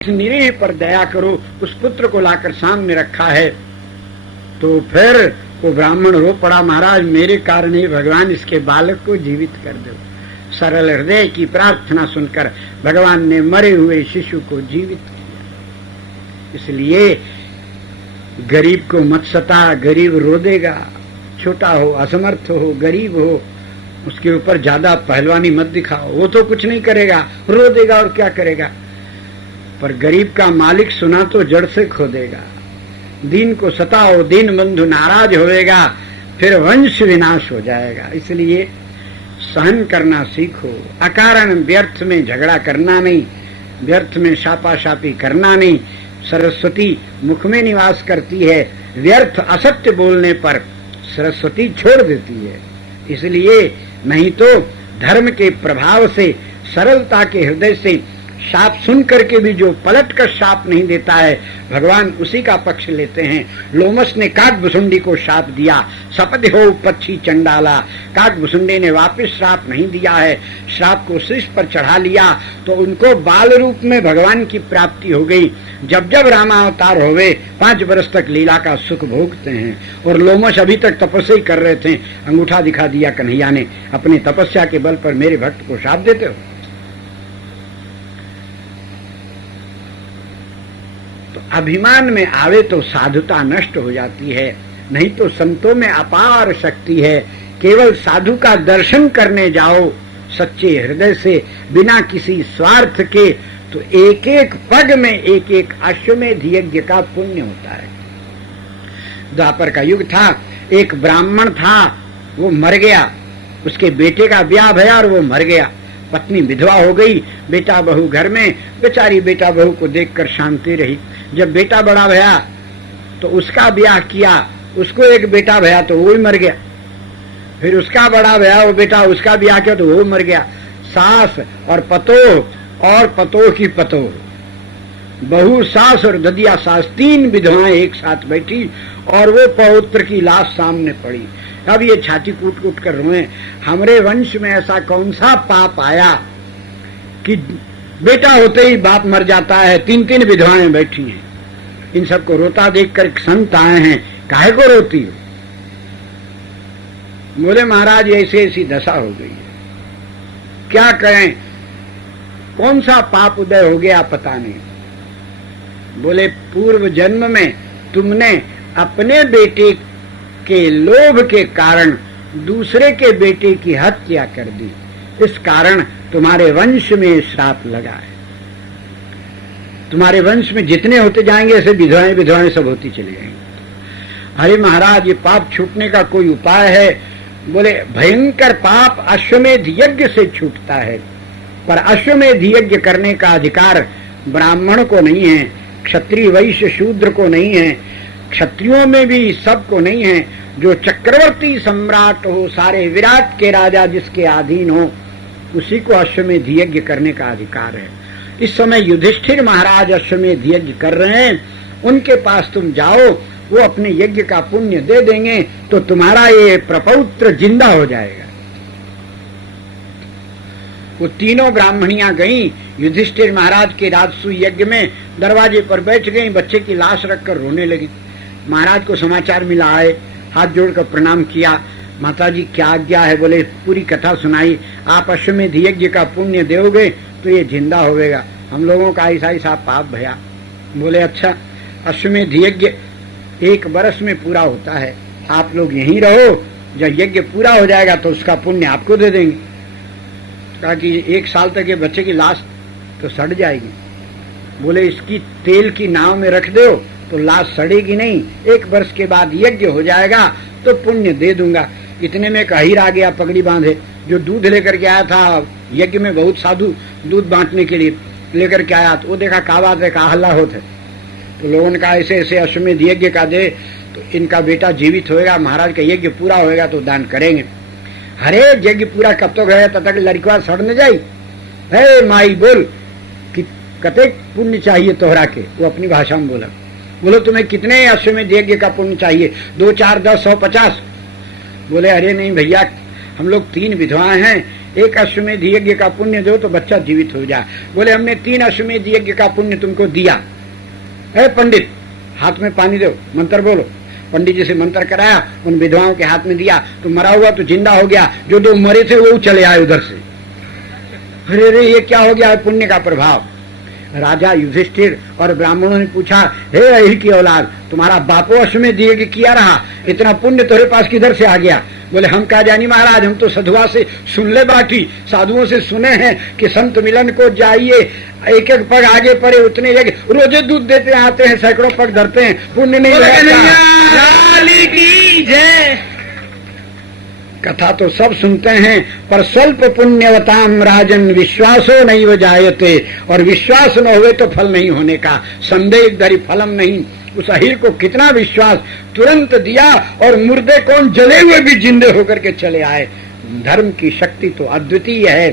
निरीह पर दया करो, उस पुत्र को लाकर सामने रखा है। तो फिर वो ब्राह्मण रो पड़ा, महाराज मेरे कारण ही भगवान इसके बालक को जीवित कर दो। सरल हृदय की प्रार्थना सुनकर भगवान ने मरे हुए शिशु को जीवित किया। इसलिए गरीब को मत सता, गरीब रो देगा, छोटा हो, असमर्थ हो, गरीब हो, उसके ऊपर ज्यादा पहलवानी मत दिखाओ, वो तो कुछ नहीं करेगा, रो देगा और क्या करेगा। पर गरीब का मालिक सुना तो जड़ से खो देगा। दीन को सताओ, दीन बंधु नाराज होएगा, फिर वंश विनाश हो जाएगा। इसलिए सहन करना सीखो, अकारण व्यर्थ में झगड़ा करना नहीं, व्यर्थ में शापाशापी करना नहीं। सरस्वती मुख में निवास करती है, व्यर्थ असत्य बोलने पर सरस्वती छोड़ देती है। इसलिए नहीं तो धर्म के प्रभाव से, सरलता के हृदय से शाप सुन करके भी जो पलट कर शाप नहीं देता है, भगवान उसी का पक्ष लेते हैं। लोमस ने काकभुसुंडी को शाप दिया, सपद हो पक्षी चंडाला। काकभुसुंडी ने वापस श्राप नहीं दिया है, श्राप को शीश पर चढ़ा लिया, तो उनको बाल रूप में भगवान की प्राप्ति हो गई। जब जब रामावतार होवे 5 वर्ष तक लीला का सुख भोगते हैं। और लोमस अभी तक तपस्या ही कर रहे थे, अंगूठा दिखा दिया कन्हैया ने, अपनी तपस्या के बल पर मेरे भक्त को शाप देते हो। अभिमान में आवे तो साधुता नष्ट हो जाती है, नहीं तो संतों में अपार शक्ति है। केवल साधु का दर्शन करने जाओ सच्चे हृदय से, बिना किसी स्वार्थ के, तो एक एक पग में एक एक अश्वमेध यज्ञ का पुण्य होता है। द्वापर का युग था, एक ब्राह्मण था, वो मर गया, उसके बेटे का ब्याह भया और वो मर गया। पत्नी विधवा हो गई, बेटा बहू घर में, बेचारी बेटा बहू को देखकर शांति रही। जब बेटा बड़ा भया तो उसका ब्याह किया, उसको एक बेटा भया तो वो ही मर गया। फिर उसका बड़ा भया, वो बेटा, उसका ब्याह किया तो वो मर गया। सास और पतोह की पतोह, बहू सास और ददिया सास, 3 विधवाएं एक साथ बैठी और वो पौत्र की लाश सामने पड़ी। अब ये छाती कूट कूट कर रोए, हमरे वंश में ऐसा कौन सा पाप आया कि बेटा होते ही बाप मर जाता है, 3-3 विधवाएं बैठी हैं। इन सबको रोता देखकर एक संत आए हैं, काहे को रोती हो? बोले महाराज ऐसे ऐसी दशा हो गई है, क्या करें, कौन सा पाप उदय हो गया पता नहीं। बोले पूर्व जन्म में तुमने अपने बेटे के लोभ के कारण दूसरे के बेटे की हत्या कर दी, इस कारण तुम्हारे वंश में श्राप लगा है। तुम्हारे वंश में जितने होते जाएंगे ऐसे विधवाएं विधवाएं सब होती चली जाएंगी। अरे महाराज ये पाप छूटने का कोई उपाय है? बोले भयंकर पाप अश्वमेध यज्ञ से छूटता है, पर अश्वमेध यज्ञ करने का अधिकार ब्राह्मण को नहीं है, क्षत्रिय वैश्य शूद्र को नहीं है, क्षत्रियों में भी सबको नहीं है। जो चक्रवर्ती सम्राट हो, सारे विराट के राजा जिसके अधीन हो, उसी को अश्वमेध यज्ञ करने का अधिकार है। इस समय युधिष्ठिर महाराज अश्वमेध यज्ञ कर रहे हैं, उनके पास तुम जाओ, वो अपने यज्ञ का पुण्य दे देंगे, तो तुम्हारा ये प्रपौत्र जिंदा हो जाएगा। वो तीनों ब्राह्मणियां गईं युधिष्ठिर महाराज के राजसूय यज्ञ में, दरवाजे पर बैठ गई, बच्चे की लाश रखकर रोने लगी। महाराज को समाचार मिला, आए, हाथ जोड़कर प्रणाम किया, माताजी क्या आज्ञा है? बोले पूरी कथा सुनाई, आप अश्वमेध यज्ञ का पुण्य दोगे तो ये जिंदा होगा, हम लोगों का ऐसा ऐसा पाप भया। बोले अच्छा, अश्वमेध यज्ञ 1 वर्ष में पूरा होता है, आप लोग यहीं रहो, जब यज्ञ पूरा हो जाएगा तो उसका पुण्य आपको दे देंगे। कहा कि 1 साल तक ये बच्चे की लाश तो सड़ जाएगी। बोले इसकी तेल की नाव में रख दो तो लाश सड़ेगी नहीं, 1 वर्ष के बाद यज्ञ हो जाएगा तो पुण्य दे दूंगा। इतने में एक अहीर आ गया पगड़ी बांधे, जो दूध लेकर के आया था, यज्ञ में बहुत साधु दूध बांटने के लिए लेकर के आया, तो वो देखा का बात है, का हल्ला होता है। तो लोगों ने कहा ऐसे ऐसे अश्वमेध यज्ञ का दे तो इनका बेटा जीवित होएगा, महाराज का यज्ञ पूरा होएगा तो दान करेंगे। अरे यज्ञ पूरा कब तक है, तब तक लड़का सड़ न जाई। हे माई बोल कि कते पुण्य चाहिए तोहरा के? वो अपनी भाषा में बोला। बोलो तुम्हें कितने अश्वमेध यज्ञ का पुण्य चाहिए? 2, 4, 10, 100, 50? बोले अरे नहीं भैया, हम लोग 3 विधवाएं हैं, एक अश्वमेध यज्ञ का पुण्य दो तो बच्चा जीवित हो जाए। बोले हमने 3 अश्वमेध यज्ञ का पुण्य तुमको दिया है पंडित, हाथ में पानी दो, मंत्र बोलो। पंडित जी से मंत्र कराया, उन विधवाओं के हाथ में दिया तो मरा हुआ तो जिंदा हो गया, जो 2 मरे थे वो चले आए उधर से। अरे अरे ये क्या हो गया है पुण्य का प्रभाव। राजा युधिष्ठिर और ब्राह्मणों ने पूछा, हे अहिर की औलाद, तुम्हारा बापो अश्वमेध यज्ञ किया रहा, इतना पुण्य तुम्हारे पास किधर से आ गया? बोले हम क्या जानी महाराज, हम तो साधुआ से सुन ले बाकी, साधुओं से सुने हैं कि संत मिलन को जाइए, एक एक पग आगे पड़े उतने यज्ञ, रोजे दूध देते आते हैं, सैकड़ों पग धरते हैं, पुण्य नहीं रहता। कथा तो सब सुनते हैं पर स्वल्प पुण्यवताम राजन विश्वासो नहीं जायते, और विश्वास न हुए तो फल नहीं होने का, संदेह धरि फलम नहीं। उस अहिर को कितना विश्वास, तुरंत दिया और मुर्दे कौन जले हुए भी जिंदे होकर के चले आए। धर्म की शक्ति तो अद्वितीय है,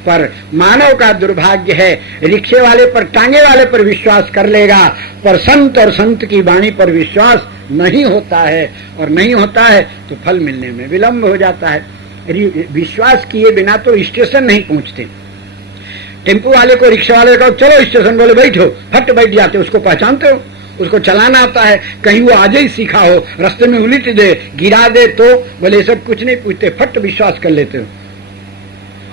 पर मानव का दुर्भाग्य है, रिक्शे वाले पर टांगे वाले पर विश्वास कर लेगा, पर संत और संत की वाणी पर विश्वास नहीं होता है, और नहीं होता है तो फल मिलने में विलंब हो जाता है। विश्वास किए बिना तो स्टेशन नहीं पहुंचते। टेम्पो वाले को, रिक्शा वाले को चलो स्टेशन, बोले बैठो, फट बैठ जाते। उसको पहचानते हो, उसको चलाना आता है, कहीं वो आज ही सीखा हो, रास्ते में उलट दे, गिरा दे तो बोले सब कुछ नहीं पूछते, फट विश्वास कर लेते हो।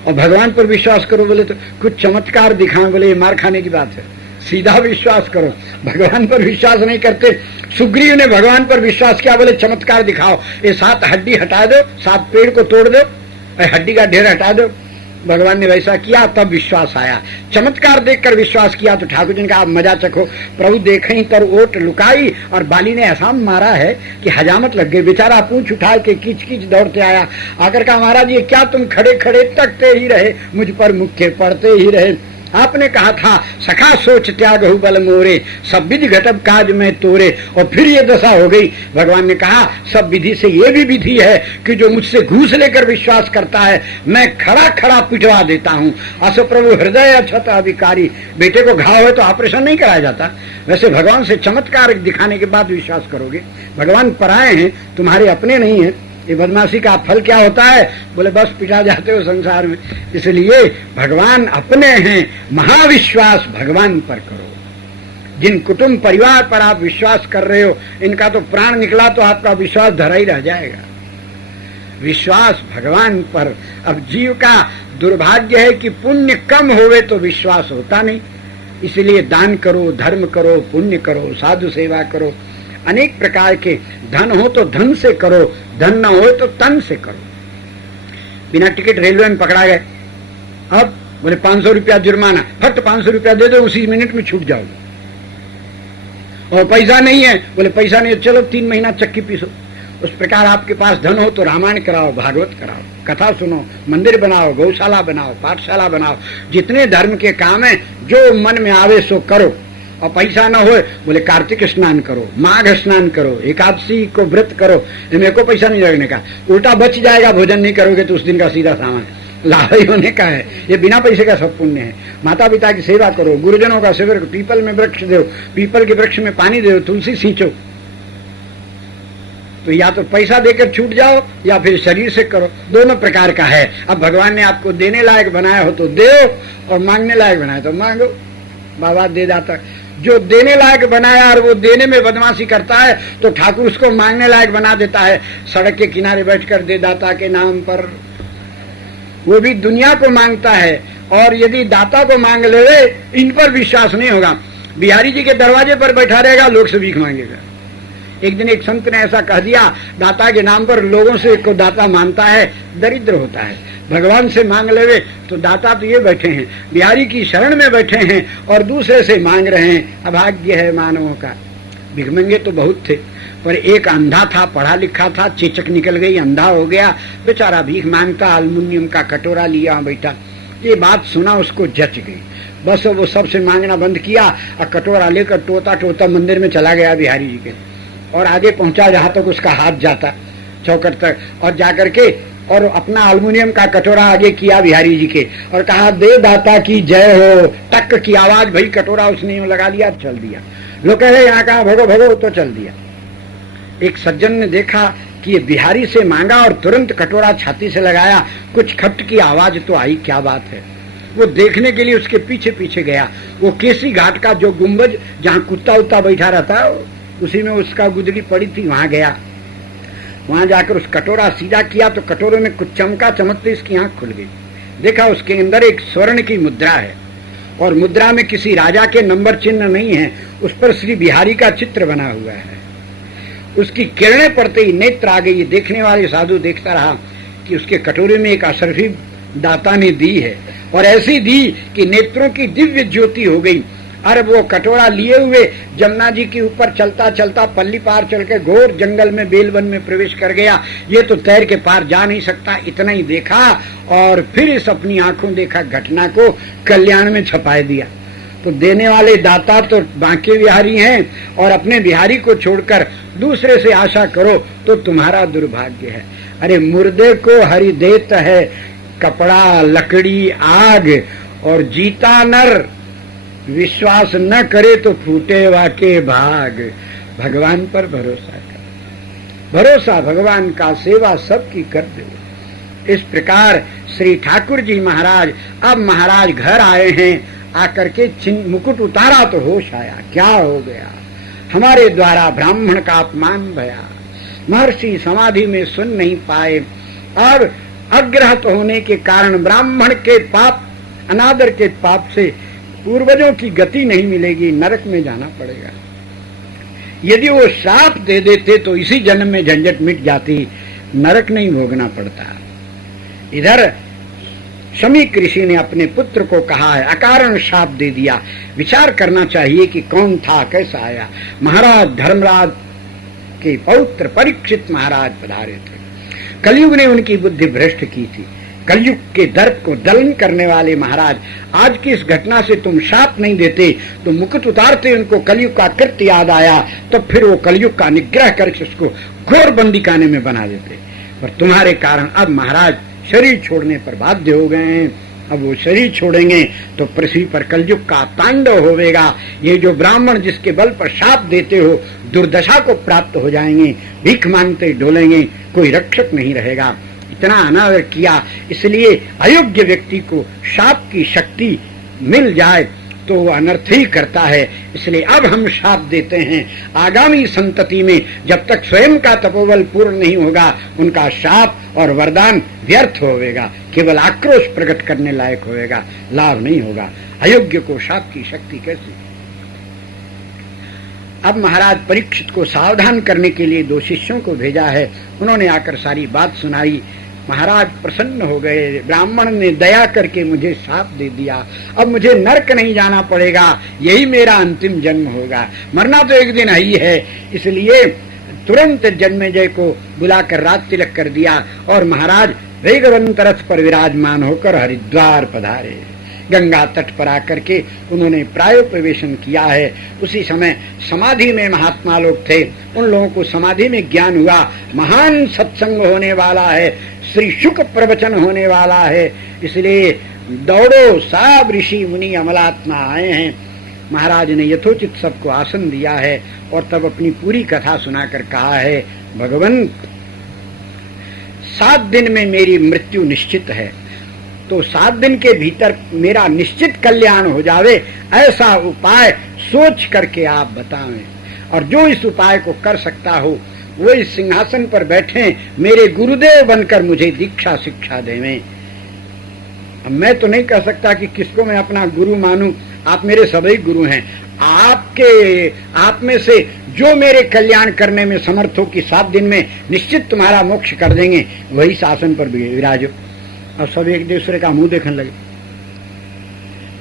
और भगवान पर विश्वास करो बोले तो कुछ चमत्कार दिखाएं, बोले ये मार खाने की बात है, सीधा विश्वास करो। भगवान पर विश्वास नहीं करते। सुग्रीव ने भगवान पर विश्वास किया, बोले चमत्कार दिखाओ, ये 7 हड्डी हटा दो, 7 पेड़ को तोड़ दो, हड्डी का ढेर हटा दो। भगवान ने वैसा किया, तब विश्वास आया। चमत्कार देखकर विश्वास किया तो ठाकुर जी ने कहा आप मजा चखो। प्रभु देखें तर ओट लुकाई, और बाली ने ऐसा मारा है कि हजामत लग गई। बेचारा पूंछ उठा के किच किच दौड़ते आया, आकर कहा महाराज ये क्या तुम खड़े खड़े तकते ही रहे, मुझ पर मुक्के पड़ते ही रहे। आपने कहा था सखा सोच त्याग हु बल मोरे, सब विधि घटब काज में तोरे, और फिर ये दशा हो गई। भगवान ने कहा सब विधि से ये भी विधि है कि जो मुझसे घूस लेकर विश्वास करता है मैं खड़ा खड़ा पिटवा देता हूँ। असो प्रभु हृदय अक्षत अभिकारी, बेटे को घाव है तो ऑपरेशन नहीं कराया जाता, वैसे भगवान से चमत्कार दिखाने के बाद विश्वास करोगे। भगवान पराए हैं, तुम्हारे अपने नहीं है। ये बदमाशी का फल क्या होता है? बोले बस पिटा जाते हो संसार में। इसलिए भगवान अपने हैं, महाविश्वास भगवान पर करो। जिन कुटुंब परिवार पर आप विश्वास कर रहे हो, इनका तो प्राण निकला तो आपका विश्वास धरा ही रह जाएगा। विश्वास भगवान पर। अब जीव का दुर्भाग्य है कि पुण्य कम होवे तो विश्वास होता नहीं। इसलिए दान करो, धर्म करो, पुण्य करो, साधु सेवा करो, अनेक प्रकार के। धन हो तो धन से करो, धन न हो तो तन से करो। बिना टिकट रेलवे में पकड़ा गए, अब बोले 500 रुपया जुर्माना, फट 500 रुपया दे दो, उसी मिनट में छूट जाओगे। और पैसा नहीं है, बोले पैसा नहीं है, चलो 3 महीना चक्की पीसो। उस प्रकार आपके पास धन हो तो रामायण कराओ, भागवत कराओ, कथा सुनो, मंदिर बनाओ, गौशाला बनाओ, पाठशाला बनाओ, जितने धर्म के काम है जो मन में आवे सो करो। और पैसा न हो बोले कार्तिक स्नान करो, माघ स्नान करो, एकादशी को व्रत करो, इनमें को पैसा नहीं लगने का। उल्टा बच जाएगा, भोजन नहीं करोगे तो उस दिन का सीधा सामान लाभ ही होने का है। ये बिना पैसे का सब पुण्य है। माता पिता की सेवा करो, गुरुजनों का सेवा करो, पीपल में वृक्ष दो, पीपल के वृक्ष में पानी दो, तुलसी सींचो। तो या तो पैसा देकर छूट जाओ या फिर शरीर से करो, दोनों प्रकार का है। अब भगवान ने आपको देने लायक बनाया हो तो दो, और मांगने लायक बनाया तो मांगो, बाबा दे दाता। जो देने लायक बनाया और वो देने में बदमाशी करता है तो ठाकुर उसको मांगने लायक बना देता है। सड़क के किनारे बैठकर दे दाता के नाम पर वो भी दुनिया को मांगता है, और यदि दाता को मांग ले, इन पर विश्वास नहीं होगा। बिहारी जी के दरवाजे पर बैठा रहेगा, लोग से भीख मांगेगा। एक दिन एक संत ने ऐसा कह दिया, दाता के नाम पर लोगों से को दाता मानता है, दरिद्र होता है। भगवान से मांग लेवे तो दाता तो ये बैठे हैं, बिहारी की शरण में बैठे हैं और दूसरे से मांग रहे हैं। अभाग्य है मानवों का। भिखमंगे तो बहुत थे, पर एक अंधा था, पढ़ा लिखा था, चेचक निकल गई, अंधा हो गया, बेचारा भीख मांगता, अल्मुनियम का कटोरा लिया बैठा। ये बात सुना, उसको जच गई। बस वो सबसे मांगना बंद किया और कटोरा लेकर टोता टोता मंदिर में चला गया बिहारी जी के, और आगे पहुंचा जहां तक उसका हाथ जाता, चौकट तक, और जाकर के और अपना अल्मुनियम का कटोरा आगे किया बिहारी जी के और कहा दे दाता की जय हो। टक की आवाज, भाई कटोरा उसने लगा लिया, चल दिया। लोग कह रहे यहाँ कहा भगो भगो, तो चल दिया। एक सज्जन ने देखा कि ये बिहारी से मांगा और तुरंत कटोरा छाती से लगाया। कुछ खट की आवाज तो आई, क्या बात है। वो देखने के लिए उसके पीछे पीछे गया। वो केसी घाट का जो गुंबज जहाँ कुत्ता उत्ता बैठा रहता है उसी में उसका गुदड़ी पड़ी थी, वहां गया। वहां जाकर उस कटोरा सीधा किया तो कटोरे में कुछ चमका, चमकते इसकी आंख खुल गई। देखा उसके अंदर एक स्वर्ण की मुद्रा है और मुद्रा में किसी राजा के नंबर चिन्ह नहीं है, उस पर श्री बिहारी का चित्र बना हुआ है। उसकी किरणें पड़ते ही नेत्र आ गई। देखने वाले साधु देखता रहा कि उसके कटोरे में एक असरफी दाता ने दी है और ऐसी दी कि नेत्रों की दिव्य ज्योति हो गई। अरे वो कटोरा लिए हुए जमुना जी के ऊपर चलता चलता पल्ली पार चल के घोर जंगल में बेलवन में प्रवेश कर गया। ये तो तैर के पार जा नहीं सकता, इतना ही देखा और फिर इस अपनी आंखों देखा घटना को कल्याण में छपाए दिया। तो देने वाले दाता तो बांके बिहारी हैं और अपने बिहारी को छोड़कर दूसरे से आशा करो तो तुम्हारा दुर्भाग्य है। अरे मुर्दे को हरि देत है कपड़ा लकड़ी आग, और जीता नर विश्वास न करे तो फूटे वाके भाग। भगवान पर भरोसा कर, भरोसा भगवान का, सेवा सबकी कर दो। इस प्रकार श्री ठाकुर जी महाराज, अब महाराज घर आए हैं, आकर के मुकुट उतारा तो होश आया, क्या हो गया, हमारे द्वारा ब्राह्मण का अपमान भया। महर्षि समाधि में सुन नहीं पाए और अग्रहत होने के कारण ब्राह्मण के पाप, अनादर के पाप से पूर्वजों की गति नहीं मिलेगी, नरक में जाना पड़ेगा। यदि वो श्राप दे देते तो इसी जन्म में झंझट मिट जाती, नरक नहीं भोगना पड़ता। इधर शमीक ऋषि ने अपने पुत्र को कहा है, अकारण श्राप दे दिया। विचार करना चाहिए कि कौन था, कैसा आया। महाराज धर्मराज के पौत्र परीक्षित महाराज पधारे थे। कलयुग ने उनकी बुद्धि भ्रष्ट की थी। कलयुग के दर्प को दलन करने वाले महाराज, आज की इस घटना से तुम शाप नहीं देते तो मुकुट उतारते उनको कलयुग का कृत्य याद आया, तो फिर वो कलयुग का निग्रह करके उसको घोर बंदीखाने में बना देते। पर तुम्हारे कारण अब महाराज शरीर छोड़ने पर बाध्य हो गए हैं। अब वो शरीर छोड़ेंगे तो पृथ्वी पर कलयुग का तांडव होवेगा। ये जो ब्राह्मण जिसके बल पर शाप देते हो दुर्दशा को प्राप्त हो जाएंगे, भीख मांगते डोलेंगे, कोई रक्षक नहीं रहेगा। इतना अनादर किया, इसलिए अयोग्य व्यक्ति को शाप की शक्ति मिल जाए तो वो अनर्थ ही करता है। इसलिए अब हम शाप देते हैं, आगामी संतति में जब तक स्वयं का तपोबल पूर्ण नहीं होगा उनका शाप और वरदान व्यर्थ होवेगा, केवल आक्रोश प्रकट करने लायक होएगा, लाभ नहीं होगा। अयोग्य को शाप की शक्ति कैसे। अब महाराज परीक्षित को सावधान करने के लिए 2 शिष्यों को भेजा है। उन्होंने आकर सारी बात सुनाई। महाराज प्रसन्न हो गए, ब्राह्मण ने दया करके मुझे शाप दे दिया, अब मुझे नरक नहीं जाना पड़ेगा, यही मेरा अंतिम जन्म होगा, मरना तो एक दिन ही है। इसलिए तुरंत जन्मेजय को बुलाकर रात तिलक कर दिया और महाराज वेगवंत रथ पर विराजमान होकर हरिद्वार पधारे। गंगा तट पर आकर के उन्होंने प्रायोपवेशन किया है। उसी समय समाधि में महात्मा लोग थे, उन लोगों को समाधि में ज्ञान हुआ, महान सत्संग होने वाला है, श्री शुक प्रवचन होने वाला है, इसलिए दौड़ो सब ऋषि मुनि अमलात्मा आए हैं। महाराज ने यथोचित सबको आसन दिया है और तब अपनी पूरी कथा सुनाकर कहा है, भगवंत 7 दिन में मेरी मृत्यु निश्चित है, तो 7 दिन के भीतर मेरा निश्चित कल्याण हो जावे ऐसा उपाय सोच करके आप बताएं, और जो इस उपाय को कर सकता हो वो इस सिंहासन पर बैठे, मेरे गुरुदेव बनकर मुझे दीक्षा शिक्षा देवें। अब मैं तो नहीं कह सकता कि किसको मैं अपना गुरु मानूं, आप मेरे सभी गुरु हैं। आप में से जो मेरे कल्याण करने में समर्थ हो कि 7 दिन में निश्चित तुम्हारा मोक्ष कर देंगे, वही शासन पर विराजो। और सब एक दूसरे का मुंह देखने लगे।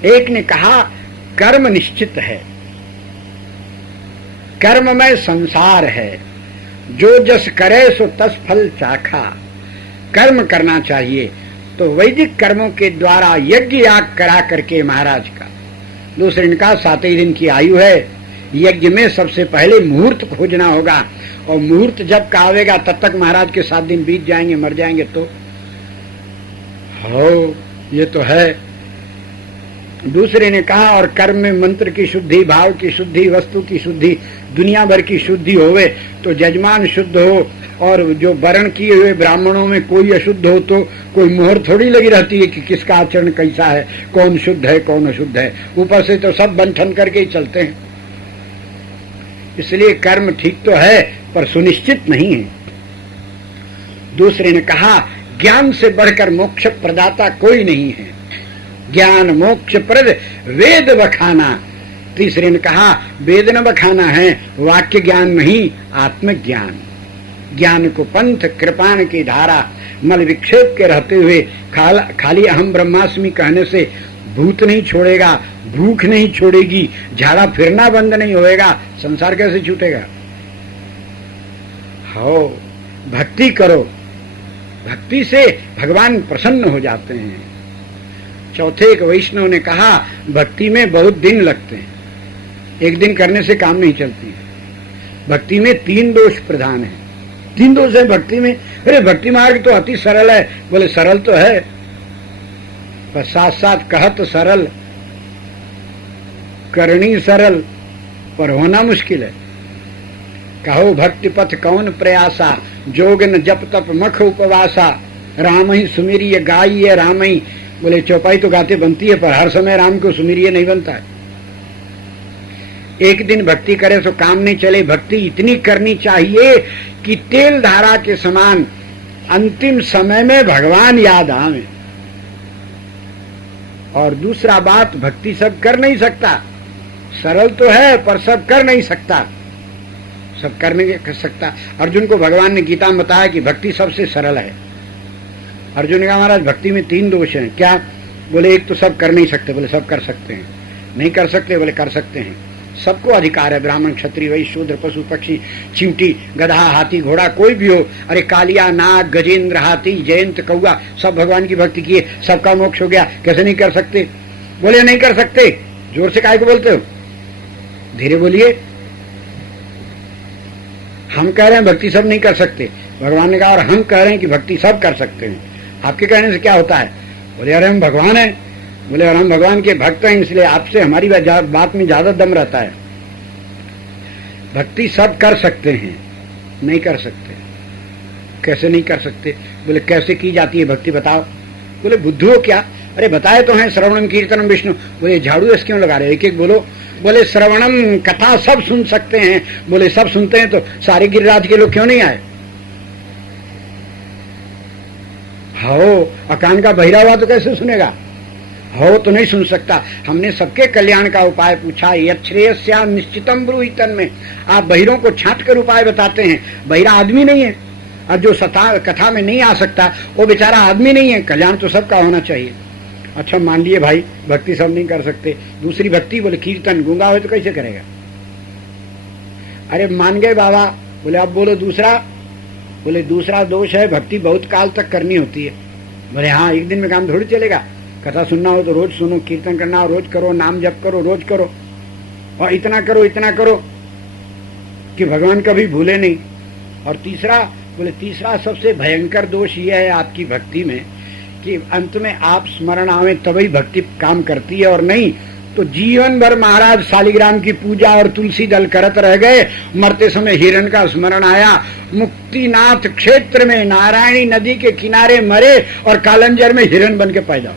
एक ने कहा, कर्म निश्चित है, कर्म में संसार है, जो जस करे सो तस फल चाखा। कर्म करना चाहिए तो वैदिक कर्मों के द्वारा यज्ञ याग करा करके महाराज का। दूसरे ने कहा, 7 ही दिन की आयु है, यज्ञ में सबसे पहले मुहूर्त खोजना होगा, और मुहूर्त जब का आवेगा तब तक महाराज के 7 दिन बीत जाएंगे, मर जाएंगे। तो हो ये तो है। दूसरे ने कहा और कर्म में मंत्र की शुद्धि, भाव की शुद्धि, वस्तु की शुद्धि, दुनिया भर की शुद्धि होवे तो जजमान शुद्ध हो, और जो वर्ण किए हुए ब्राह्मणों में कोई अशुद्ध हो तो कोई मोहर थोड़ी लगी रहती है कि किसका आचरण कैसा है, कौन शुद्ध है कौन अशुद्ध है। ऊपर से तो सब बंधन करके ही चलते हैं। इसलिए कर्म ठीक तो है पर सुनिश्चित नहीं है। दूसरे ने कहा ज्ञान से बढ़कर मोक्ष प्रदाता कोई नहीं है, ज्ञान मोक्ष प्रद वेद बखाना। तीसरे ने कहा वेद न बखाना है, वाक्य ज्ञान नहीं आत्मज्ञान। ज्ञान को पंथ कृपाण की धारा मल विक्षेप के रहते हुए खाली अहम ब्रह्मास्मि कहने से भूत नहीं छोड़ेगा, भूख नहीं छोड़ेगी, झाड़ा फिरना बंद नहीं होएगा, संसार कैसे छूटेगा। हो भक्ति करो, भक्ति से भगवान प्रसन्न हो जाते हैं। चौथे एक वैष्णव ने कहा भक्ति में बहुत दिन लगते हैं, एक दिन करने से काम नहीं चलती। भक्ति में 3 दोष प्रधान है। 3 दोष है भक्ति में। अरे भक्ति मार्ग तो अति सरल है, बोले सरल तो है पर साथ साथ कहत सरल, करनी सरल पर होना मुश्किल है। कहो भक्ति पथ कौन प्रयासा, जोग न जप तप मख उपवासा, राम ही सुमिरिय गाइए राम ही। बोले चौपाई तो गाते बनती है पर हर समय राम को सुमिरिय नहीं बनता है। एक दिन भक्ति करे तो काम नहीं चले। भक्ति इतनी करनी चाहिए कि तेल धारा के समान अंतिम समय में भगवान याद आवे। और दूसरा बात, भक्ति सब कर नहीं सकता, सरल तो है पर सब कर नहीं सकता, सब कर नहीं कर सकता। अर्जुन को भगवान ने गीता में बताया कि भक्ति सबसे सरल है। अर्जुन ने कहा महाराज भक्ति में 3 दोष हैं। क्या? बोले एक तो सब कर नहीं सकते, बोले सब कर सकते हैं। नहीं कर सकते, बोले कर सकते हैं। सबको अधिकार है, ब्राह्मण क्षत्रिय वैश्य शूद्र पशु पक्षी चींटी गधा हाथी घोड़ा कोई भी हो। अरे कालिया नाग गजेंद्र हाथी जयंत कौआ सब भगवान की भक्ति किए, सबका मोक्ष हो गया। कैसे नहीं कर सकते? बोले नहीं कर सकते। जोर से काहे को बोलते हो? धीरे बोलिए। हम कह रहे हैं भक्ति सब नहीं कर सकते, भगवान ने कहा और हम कह रहे हैं कि भक्ति सब कर सकते हैं। आपके कहने से क्या होता है? बोले अरे हम भगवान हैं। बोले और हम भगवान के भक्त हैं, इसलिए आपसे हमारी बात में ज्यादा दम रहता है। भक्ति सब कर सकते हैं, नहीं कर सकते। कैसे नहीं कर सकते? बोले कैसे की जाती है भक्ति बताओ। बोले बुद्धू हो क्या? अरे बताए तो हैं श्रवणम कीर्तनम विष्णु। बोले झाड़ू ऐसे क्यों लगा रहे, एक एक बोलो। बोले श्रवणम कथा सब सुन सकते हैं। बोले सब सुनते हैं तो सारे गिरिराज के लोग क्यों नहीं आए? हो अकान का बहिरा हुआ तो कैसे सुनेगा? हो तो नहीं सुन सकता। हमने सबके कल्याण का उपाय पूछा। यच्छ्रेयस्याम निश्चितम ब्रूहितन में आप बहिरों को छांट कर उपाय बताते हैं। बहिरा आदमी नहीं है, और जो कथा में नहीं आ सकता वो बेचारा आदमी नहीं है। कल्याण तो सबका होना चाहिए। अच्छा मान लिए भाई भक्ति सब नहीं कर सकते। दूसरी भक्ति, बोले कीर्तन, गूंगा हो तो कैसे करेगा? अरे मान गए बाबा। बोले अब बोलो दूसरा। बोले दूसरा दोष है भक्ति बहुत काल तक करनी होती है। बोले हाँ एक दिन में काम थोड़ी चलेगा। कथा सुनना हो तो रोज सुनो, कीर्तन करना हो रोज करो, नाम जप करो रोज करो, और इतना करो कि भगवान कभी भूले नहीं। और तीसरा, बोले तीसरा सबसे भयंकर दोष यह है आपकी भक्ति में कि अंत में आप स्मरण आवे तभी भक्ति काम करती है, और नहीं तो जीवन भर महाराज शालिग्राम की पूजा और तुलसी दल करत रह गए। मरते समय हिरण का स्मरण आया। मुक्तिनाथ क्षेत्र में नारायणी नदी के किनारे मरे और कालंजर में हिरण बन के पैदा हो।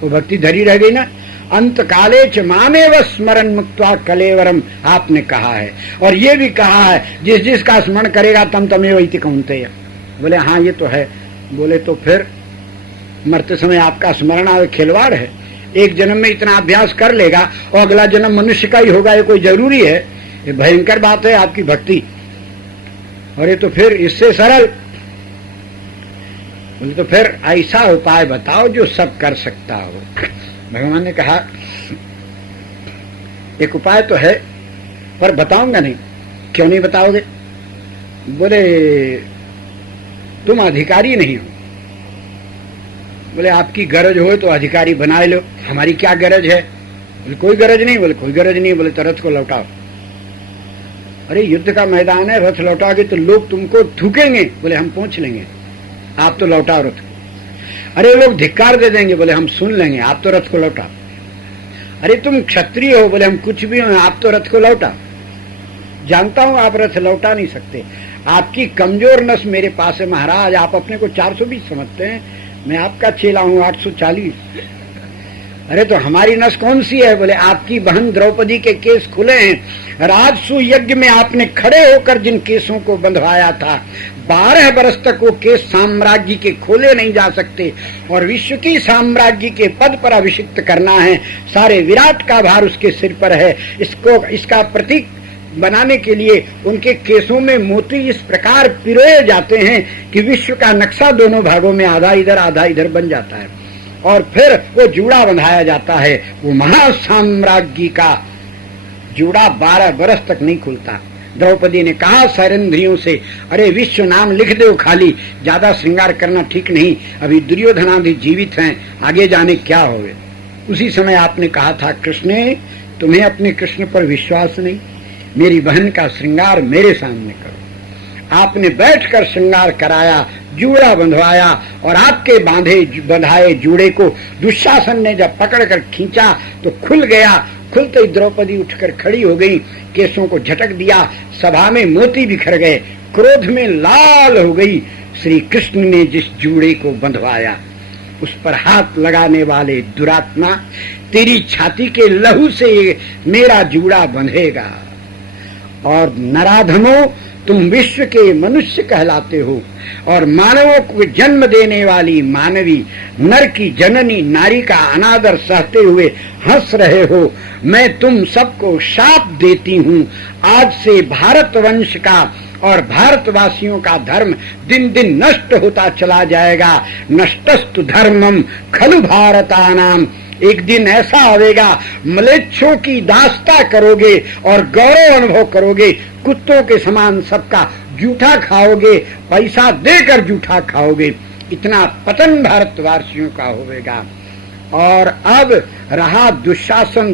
वो भक्ति धरी रह गई ना। अंत काले च मामेव स्मरण मुक्त्वा कलेवरम आपने कहा है, और ये भी कहा है जिस जिसका स्मरण करेगा तम तमेव इति कौन्तेय। बोले हाँ ये तो है। बोले तो फिर मरते समय आपका स्मरण आवे खिलवाड़ है। एक जन्म में इतना अभ्यास कर लेगा और अगला जन्म मनुष्य का ही होगा, ये कोई जरूरी है? ये भयंकर बात है आपकी भक्ति। और ये तो फिर इससे सरल। बोले तो फिर ऐसा उपाय बताओ जो सब कर सकता हो। भगवान ने कहा एक उपाय तो है पर बताऊंगा नहीं। क्यों नहीं बताओगे? बोले तुम अधिकारी नहीं हो। बोले आपकी गरज हो तो अधिकारी बनाए लो, हमारी क्या गरज है? बोले कोई गरज नहीं। बोले कोई गरज नहीं। बोले तो रथ को लौटाओ। अरे युद्ध का मैदान है, रथ लौटाओगे तो लोग तुमको थूकेंगे। बोले हम पहुंच लेंगे, आप तो लौटाओ रथ। अरे लोग धिक्कार दे देंगे, बोले हम सुन लेंगे, आप तो रथ को लौटा। अरे तुम क्षत्रिय हो, बोले हम कुछ भी हो, आप तो रथ को लौटा। जानता हूं आप रथ लौटा नहीं सकते, आपकी कमजोर नस मेरे पास है महाराज। आप अपने को 420 समझते हैं, मैं आपका चेला हूं 840। अरे तो हमारी नस कौन सी है? बोले आपकी बहन द्रौपदी के केस खुले हैं। राजसू यज्ञ में आपने खड़े होकर जिन केसों को बंधवाया था, 12 बरस तक वो केस साम्राज्य के खोले नहीं जा सकते, और विश्व की साम्राज्य के पद पर अभिषिक्त करना है, सारे विराट का भार उसके सिर पर है। इसका प्रतीक बनाने के लिए उनके केसों में मोती इस प्रकार पिरोए जाते हैं कि विश्व का नक्शा दोनों भागों में आधा इधर बन जाता है, और फिर वो जूड़ा बंधाया जाता है। वो महासाम्राज्य का जूड़ा 12 बरस तक नहीं खुलता। द्रौपदी ने कहा सैरेंद्रियों से, अरे विश्व नाम लिख दो खाली, ज्यादा श्रृंगार करना ठीक नहीं, अभी दुर्योधनादि जीवित हैं, आगे जाने क्या होवे। उसी समय आपने कहा था, कृष्ण तुम्हें अपने कृष्ण पर विश्वास नहीं, मेरी बहन का श्रृंगार मेरे सामने करो। आपने बैठकर श्रृंगार कराया, जूड़ा बंधवाया, और आपके बंधाए जूड़े को दुशासन ने जब पकड़कर खींचा तो खुल गया। खुलते ही द्रौपदी उठकर खड़ी हो गई, केसों को झटक दिया, सभा में मोती बिखर गए, क्रोध में लाल हो गई। श्री कृष्ण ने जिस जूड़े को बंधवाया उस पर हाथ लगाने वाले दुरात्मा, तेरी छाती के लहू से मेरा जूड़ा बंधेगा। और नराधमो, तुम विश्व के मनुष्य कहलाते हो, और मानवों को जन्म देने वाली मानवी, नर की जननी नारी का अनादर सहते हुए हंस रहे हो। मैं तुम सबको शाप देती हूँ, आज से भारत वंश का और भारतवासियों का धर्म दिन दिन नष्ट होता चला जाएगा। नष्टस्तु धर्मम खलु भारतानाम, एक दिन ऐसा आवेगा मलेच्छों की दास्ता करोगे और गौरव अनुभव करोगे, कुत्तों के समान सबका जूठा खाओगे, पैसा देकर जूठा खाओगे, इतना पतन भारतवासियों का होवेगा। और अब रहा दुशासन,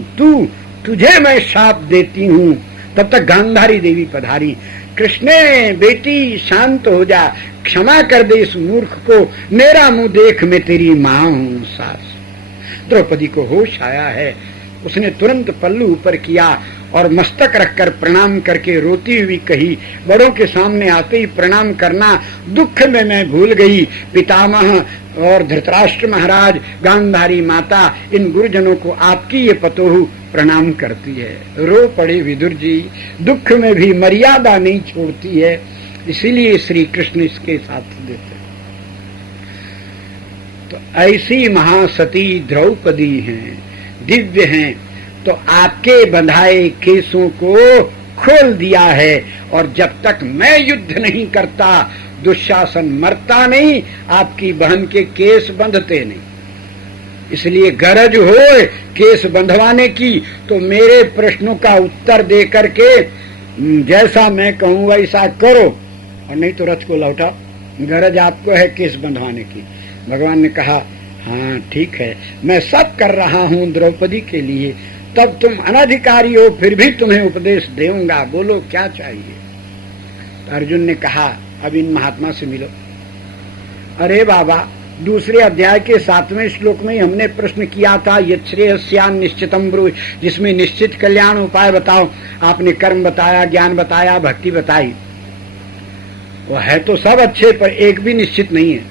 तुझे मैं शाप देती हूँ। तब तक गांधारी देवी पधारी। कृष्णे बेटी शांत हो जा, क्षमा कर दे इस मूर्ख को, मेरा मुंह देख, मैं तेरी माँ हूँ सास। द्रौपदी को होश आया है, उसने तुरंत पल्लू ऊपर किया और मस्तक रखकर प्रणाम करके रोती हुई कही, बड़ों के सामने आते ही प्रणाम करना दुख में मैं भूल गई। पितामह और धृतराष्ट्र महाराज, गांधारी माता, इन गुरुजनों को आपकी ये पतोहू प्रणाम करती है। रो पड़े विदुर जी, दुख में भी मर्यादा नहीं छोड़ती है, इसीलिए श्री कृष्ण इसके साथ देते। तो ऐसी महासती द्रौपदी हैं, दिव्य हैं, तो आपके बंधाए केसों को खोल दिया है, और जब तक मैं युद्ध नहीं करता दुशासन मरता नहीं, आपकी बहन के केस बंधते नहीं। इसलिए गरज हो केस बंधवाने की तो मेरे प्रश्नों का उत्तर दे करके जैसा मैं कहूं वैसा करो, और नहीं तो रथ को लौटा। गरज आपको है केस बंधवाने की। भगवान ने कहा, हाँ ठीक है, मैं सब कर रहा हूँ द्रौपदी के लिए, तब तुम अनधिकारी हो, फिर भी तुम्हें उपदेश दूंगा, बोलो क्या चाहिए। तो अर्जुन ने कहा, अब इन महात्मा से मिलो। अरे बाबा, दूसरे अध्याय के 7वें श्लोक में हमने प्रश्न किया था, यच्छ्रेयस्यान् निश्चितम् ब्रूहि, जिसमें निश्चित कल्याण उपाय बताओ। आपने कर्म बताया, ज्ञान बताया, भक्ति बताई। वो है तो सब अच्छे, पर एक भी निश्चित नहीं है।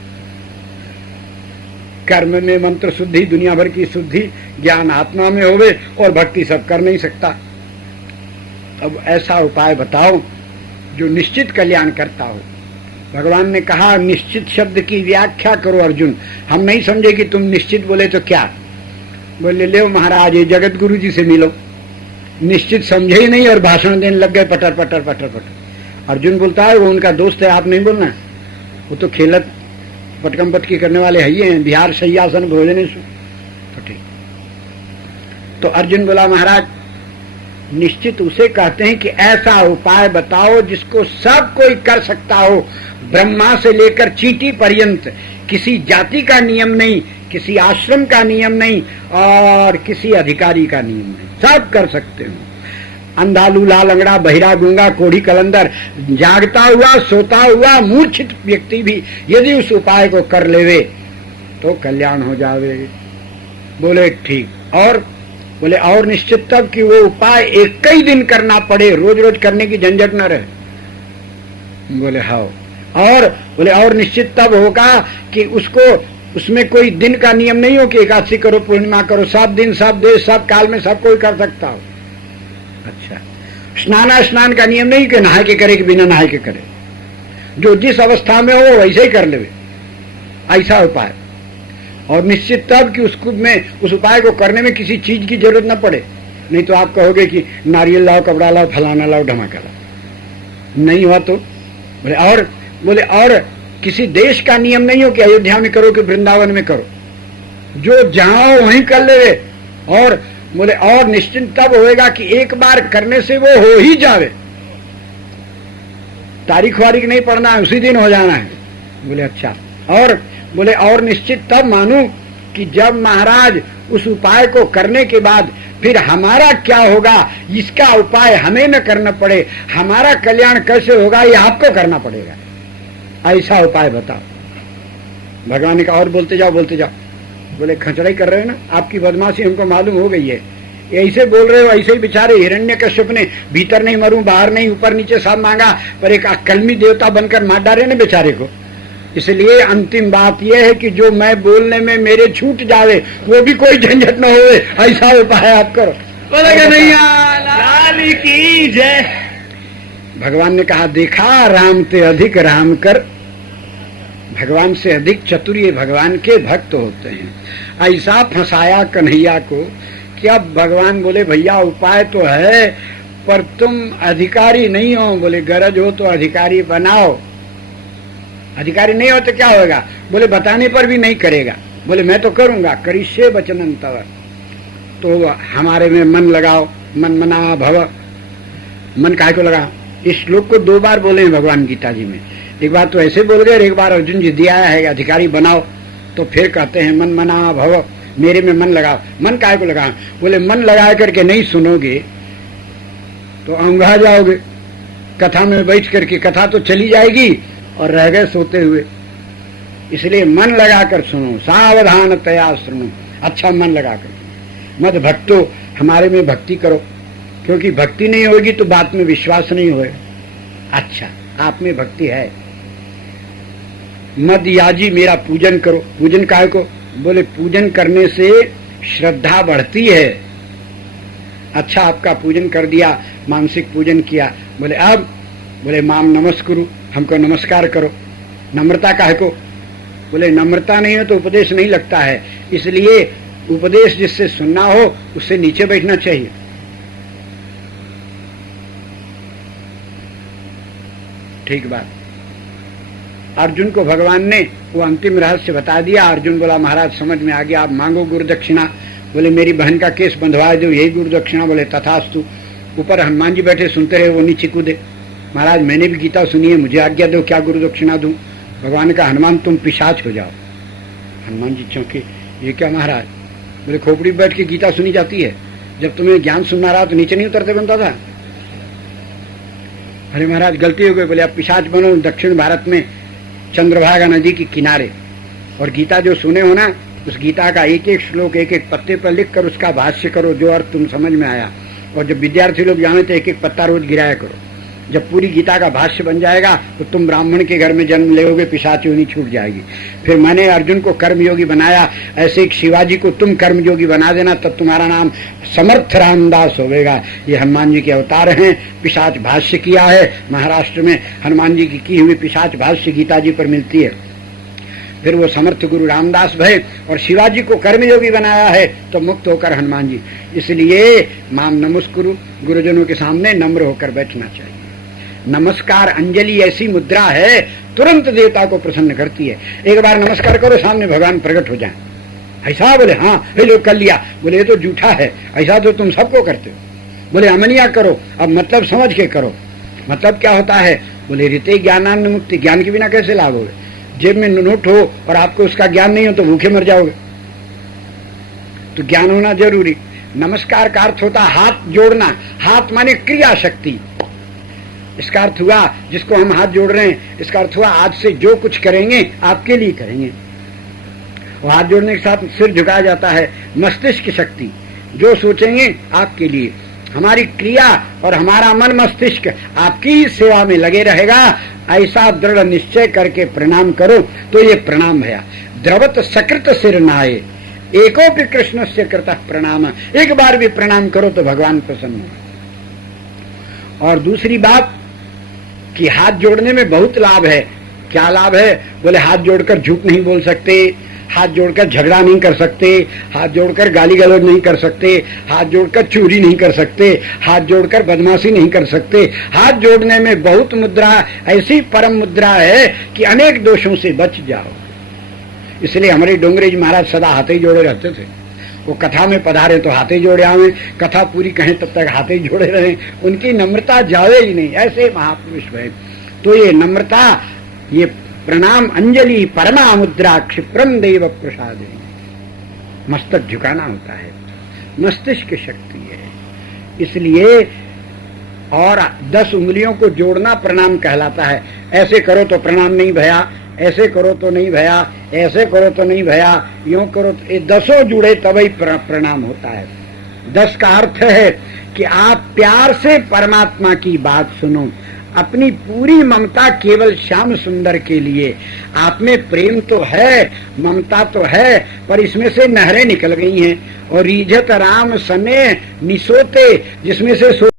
कर्म में मंत्र शुद्धि, दुनिया भर की शुद्धि, ज्ञान आत्मा में होवे, और भक्ति सब कर नहीं सकता। अब ऐसा उपाय बताओ जो निश्चित कल्याण करता हो। भगवान ने कहा, निश्चित शब्द की व्याख्या करो अर्जुन, हम नहीं समझे कि तुम निश्चित बोले तो क्या। बोले, ले महाराज, ये जगत गुरु जी से मिलो। निश्चित समझे ही नहीं और भाषण देने लग गए, पटर पटर पटर पटर। अर्जुन बोलता है, वो उनका दोस्त है, आप नहीं बोलना, वो तो खेलत पटकम पटकी करने वाले है ही हैं, बिहार शय्यासन भोजने फटे। तो अर्जुन बोला, महाराज निश्चित उसे कहते हैं कि ऐसा उपाय बताओ जिसको सब कोई कर सकता हो, ब्रह्मा से लेकर चींटी पर्यंत, किसी जाति का नियम नहीं, किसी आश्रम का नियम नहीं, और किसी अधिकारी का नियम नहीं, सब कर सकते हो। अंधा, लूला, लंगड़ा, बहिरा, गूंगा, कोढ़ी, कलंदर, जागता हुआ, सोता हुआ, मूर्छित व्यक्ति भी यदि उस उपाय को कर लेवे तो कल्याण हो जावे। बोले ठीक। और बोले और निश्चित तब कि वो उपाय एक ही दिन करना पड़े, रोज रोज करने की झंझट न रहे। बोले हाँ। और बोले और निश्चित तब होगा कि उसको उसमें कोई दिन का नियम नहीं हो कि एकादशी करो, पूर्णिमा करो, सब दिन सब देश सब काल में सब कोई कर सकता हो। अच्छा, स्नान का नियम नहीं कि नहाए के करे कि बिना नहाए के करे, जो जिस अवस्था में हो वैसे ही कर ले, ऐसा उपाय। और निश्चित तब कि उसको में उस उपाय को करने में किसी चीज की जरूरत न पड़े। नहीं तो आप कहोगे कि नारियल लाओ, कपड़ा लाओ, फलाना लाओ, धमाका लाओ, नहीं हुआ तो बोले और किसी देश का नियम नहीं हो कि अयोध्या में करो कि वृंदावन में करो, जो जहां वहीं कर ले। और बोले और निश्चित तब होएगा कि एक बार करने से वो हो ही जावे, तारीख वारीख नहीं पढ़ना है, उसी दिन हो जाना है। बोले अच्छा। और बोले और निश्चित तब मानू कि जब महाराज उस उपाय को करने के बाद फिर हमारा क्या होगा, इसका उपाय हमें न करना पड़े, हमारा कल्याण कैसे होगा ये आपको करना पड़ेगा, ऐसा उपाय बताओ। भगवान ने कहा और बोलते जाओ बोलते जाओ। बोले खचड़ाई कर रहे हो ना, आपकी बदमाशी हमको मालूम हो गई है, ऐसे बोल रहे हो। ऐसे ही बेचारे हिरण्यकश्यप ने भीतर नहीं मरूं बाहर नहीं ऊपर नीचे सब मांगा, पर एक कलमी देवता बनकर मार डाले ना बेचारे को। इसलिए अंतिम बात यह है कि जो मैं बोलने में मेरे छूट जावे वो भी कोई झंझट न होवे, ऐसा उपाय आप करो। लाल की जय। भगवान ने कहा देखा राम ते अधिक राम कर, भगवान से अधिक चतुर भगवान के भक्त होते हैं। ऐसा फंसाया कन्हैया को कि अब भगवान बोले भैया उपाय तो है पर तुम अधिकारी नहीं हो। बोले गरज हो तो अधिकारी बनाओ, अधिकारी नहीं हो तो क्या होगा। बोले बताने पर भी नहीं करेगा। बोले मैं तो करूंगा, करिष्ये वचनं तव। तो हमारे में मन लगाओ, मन मना भव। मन काहे को लगा, इस श्लोक को 2 बार बोले हैं भगवान गीता जी में। एक बार तो ऐसे बोल गए और एक बार अर्जुन जी दिया है अधिकारी बनाओ, तो फिर कहते हैं मन मना भव, मेरे में मन लगाओ। मन काहे को लगा, बोले मन लगा करके नहीं सुनोगे तो औंघा जाओगे, कथा में बैठ करके कथा तो चली जाएगी और रह गए सोते हुए। इसलिए मन लगाकर सुनो, सावधानतया सुनो, अच्छा मन लगाकर। मत भक्तो, हमारे में भक्ति करो, क्योंकि भक्ति नहीं होगी तो बात में विश्वास नहीं होएगा। अच्छा आप में भक्ति है। मद याजी मेरा पूजन करो। पूजन काहे को, बोले पूजन करने से श्रद्धा बढ़ती है। अच्छा आपका पूजन कर दिया, मानसिक पूजन किया। बोले अब, बोले माम नमस्कुरु, हमको नमस्कार करो। नम्रता काहे को, बोले नम्रता नहीं हो तो उपदेश नहीं लगता है, इसलिए उपदेश जिससे सुनना हो उससे नीचे बैठना चाहिए। ठीक बात। अर्जुन को भगवान ने वो अंतिम रहस्य बता दिया। अर्जुन बोला महाराज समझ में आ गया, आप मांगो गुरु दक्षिणा। बोले मेरी बहन का केस बंधवा दो, यही गुरु दक्षिणा। बोले तथास्तु। ऊपर हनुमान जी बैठे सुनते रहे, वो नीचे कूदे। महाराज मैंने भी गीता सुनी है, मुझे आज्ञा दो, क्या गुरु दक्षिणा दूं। भगवान का हनुमान तुम पिशाच हो जाओ। हनुमान जी चौंके, ये क्या महाराज। बोले खोपड़ी बैठ के गीता सुनी जाती है, जब तुम्हें ज्ञान सुनना रहा तो नीचे नहीं उतरते बनता था। अरे महाराज गलती हो गई। बोले आप पिशाच बनो दक्षिण भारत में चंद्रभागा नदी के किनारे, और गीता जो सुने हो ना उस गीता का एक एक श्लोक एक एक पत्ते पर लिख कर उसका भाष्य करो, जो अर्थ तुम समझ में आया। और जब विद्यार्थी लोग जाने तो एक एक पत्ता रोज गिराया करो। जब पूरी गीता का भाष्य बन जाएगा तो तुम ब्राह्मण के घर में जन्म लेोगे, पिशाच योनि छूट जाएगी। फिर मैंने अर्जुन को कर्मयोगी बनाया, ऐसे एक शिवाजी को तुम कर्मयोगी बना देना, तब तुम्हारा नाम समर्थ रामदास होगा। ये हनुमान जी के अवतार हैं। पिशाच भाष्य किया है महाराष्ट्र में, हनुमान जी की हुई पिशाच भाष्य गीता जी पर मिलती है। फिर वो समर्थ गुरु रामदास भय और शिवाजी को कर्मयोगी बनाया है, तो मुक्त होकर हनुमान जी। इसलिए माम नमस्कुरु, गुरुजनों के सामने नम्र होकर बैठना चाहिए। नमस्कार अंजलि ऐसी मुद्रा है तुरंत देवता को प्रसन्न करती है। एक बार नमस्कार करो, सामने भगवान प्रकट हो जाए। ऐसा बोले हाँ ये लोग कर लिया। बोले ये तो झूठा है, ऐसा तो तुम सबको करते हो। बोले अमनिया करो, अब मतलब समझ के करो। मतलब क्या होता है, बोले रीते ज्ञानान्न मुक्ति, ज्ञान के बिना कैसे लाभ होगा। जेब में नोट हो और आपको उसका ज्ञान नहीं हो तो भूखे मर जाओगे। तो ज्ञान होना जरूरी। नमस्कार का अर्थ होता हाथ जोड़ना। हाथ माने क्रिया शक्ति। इसका अर्थ हुआ जिसको हम हाथ जोड़ रहे हैं, इसका अर्थ हुआ आज से जो कुछ करेंगे आपके लिए करेंगे। वो हाथ जोड़ने के साथ सिर झुकाया जाता है। मस्तिष्क शक्ति, जो सोचेंगे आपके लिए, हमारी क्रिया और हमारा मन मस्तिष्क आपकी ही सेवा में लगे रहेगा, ऐसा दृढ़ निश्चय करके प्रणाम करो तो ये प्रणाम भया। द्रवत सकृत सिर नाये एकोपि कृष्ण से कृतः प्रणाम। एक बार भी प्रणाम करो तो भगवान प्रसन्न हो। और दूसरी बात कि हाथ जोड़ने में बहुत लाभ है। क्या लाभ है? बोले हाथ जोड़कर झूठ नहीं बोल सकते, हाथ जोड़कर झगड़ा नहीं कर सकते, हाथ जोड़कर गाली गलौज नहीं कर सकते, हाथ जोड़कर चोरी नहीं कर सकते, हाथ जोड़कर बदमाशी नहीं कर सकते। हाथ जोड़ने में बहुत मुद्रा, ऐसी परम मुद्रा है कि अनेक दोषों से बच जाओ। इसलिए हमारे डोंगरे जी महाराज सदा हाथ ही जोड़े रहते थे। वो कथा में पधारे तो हाथ ही जोड़े आवे, कथा पूरी कहें तब तक हाथ ही जोड़े रहे। उनकी नम्रता जावे ही नहीं, ऐसे महापुरुष है। तो ये नम्रता, ये प्रणाम अंजलि परमा मुद्रा क्षिप्रम देव प्रसाद, मस्तक झुकाना होता है, मस्तिष्क शक्ति है। इसलिए और 10 उंगलियों को जोड़ना प्रणाम कहलाता है। ऐसे करो तो प्रणाम नहीं भया, ऐसे करो तो नहीं भया, ऐसे करो तो नहीं भया, यूं करो तो, ये 10 जुड़े तभी प्रणाम होता है। 10 का अर्थ है कि आप प्यार से परमात्मा की बात सुनो, अपनी पूरी ममता केवल श्याम सुंदर के लिए। आप में प्रेम तो है, ममता तो है, पर इसमें से नहरें निकल गई हैं और रीझत राम सने निसोते, जिसमें से